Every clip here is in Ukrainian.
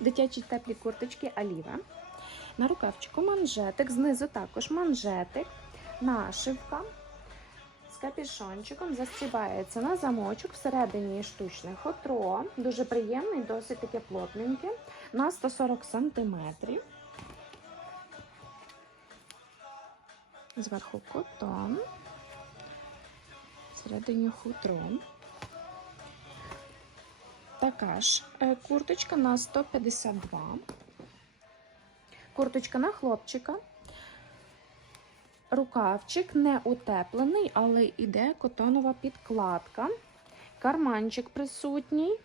Дитячі теплі курточки Аліва. На рукавчику манжетик, знизу також манжетик, нашивка з капішончиком, застібається на замочок, всередині штучне хутро, дуже приємний, досить таке плотненьке, на 140 см. Зверху котон, всередині хутро. Така ж е, курточка на 152. Курточка на хлопчика. Рукавчик не утеплений, але йде котонова підкладка. Карманчик присутній.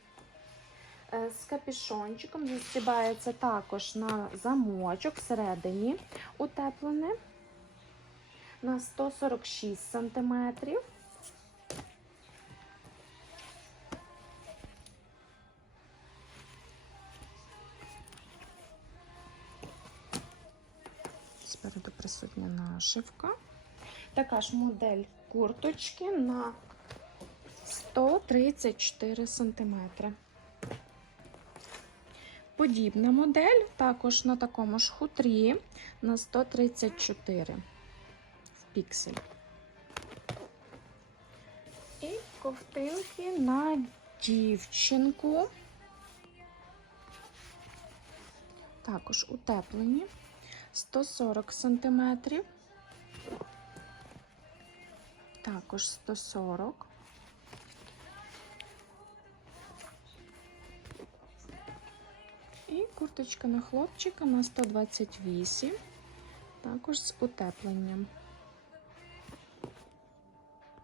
Е, З капішончиком застібається також на замочок всередині утеплене на 146 сантиметрів. Спереду присутня нашивка. Така ж модель курточки на 134 см. Подібна модель також на такому ж хутрі на 134 в піксель. І ковтинки на дівчинку. Також утеплені. 140 сантиметрів. Також 140. І курточка на хлопчика на 128, також з утепленням.